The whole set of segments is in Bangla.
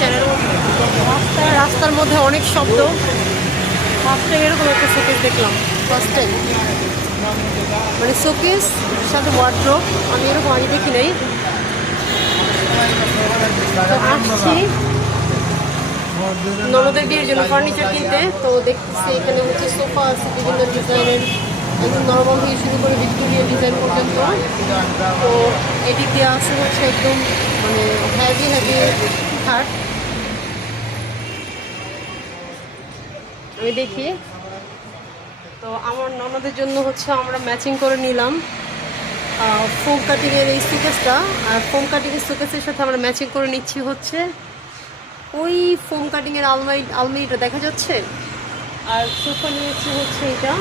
চ্যানেল রাস্তায় রাস্তার মধ্যে অনেক শব্দ। ফার্স্ট টাইম এরকম একটা শোকেস দেখলাম। ফার্স্ট টাইম মানে শোকেস সাথে ওয়ার্ড্রপ আমি এরকম আগে দেখি নাই। আসছি ননদের বিয়ের জন্য ফার্নিচার কিনতে। তো দেখতেছি এখানে হচ্ছে সোফা আছে, বিভিন্ন ডিজাইনের নর্মাল থেকে শুরু করে ভিক্টোরিয়া ডিজাইন পর্যন্ত। তো এদিক আছে হচ্ছে একদম মানে হ্যাভি হ্যাভি খাট আমি দেখি। তো আমার ননদের জন্য হচ্ছে আমরা ম্যাচিং করে নিলাম। ফোম কাটিংয়ের এই সুকেসটা আর ফোম কাটিংয়ের সুকেসের সাথে আমরা ম্যাচিং করে নিচ্ছি হচ্ছে ওই ফোম কাটিংয়ের আলমারি, আলমারিটা দেখা যাচ্ছে? আর সোফা নিয়েছি হচ্ছে এটা।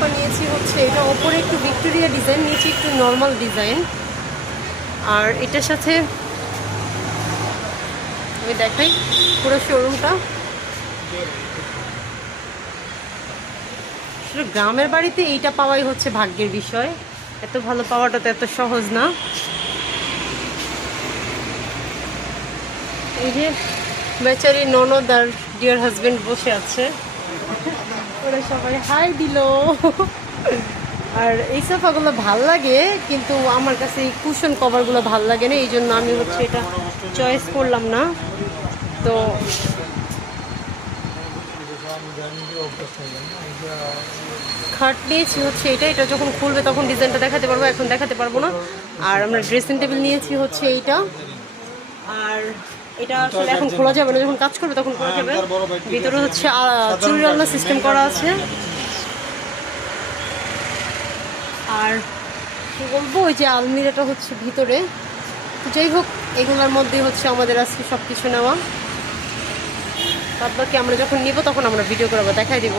সোফা নিয়েছি হচ্ছে এটা ওপরে একটু ভিক্টোরিয়া ডিজাইন, নিচে একটু নর্মাল ডিজাইন। আর এটার সাথে আমি দেখাই পুরো শোরুমটা গ্রামের বাড়িতে এইটা পাওয়াই হচ্ছে ভাগ্যের বিষয়। এত ভালো পাওয়াটা তো এত সহজ না। এই যে বেচারি ননদ আর ডিয়ার হাজবেন্ড বসে আছে। ওরা সবাই হাই দিল। আর এই সোফাগুলো ভালো লাগে, কিন্তু আমার কাছে এই কুশন কভারগুলো ভালো লাগে না এই জন্য আমি হচ্ছে এটা চয়েস করলাম না। তো খাট নিয়েছি হচ্ছে এটা এটা যখন খুলবে তখন ডিজাইনটা দেখাতে পারব, এখন দেখাতে পারব না। আর আমরা ড্রেসিং টেবিল নিয়েছি হচ্ছে এইটা। আর এটা আসলে এখন খোলা যাবে না যখন কাজ করবে তখন খোলা যাবে। ভিতরে হচ্ছে চুরি আলনা সিস্টেম করা আছে। আর কি বলব ওই যে আলমিরাটা হচ্ছে ভিতরে। যাই হোক এগুলোর মধ্যে হচ্ছে আমাদের আজকে সব কিছু নেওয়া। তারপর কি আমরা যখন নিব তখন আমরা ভিডিও করব দেখাই দিব।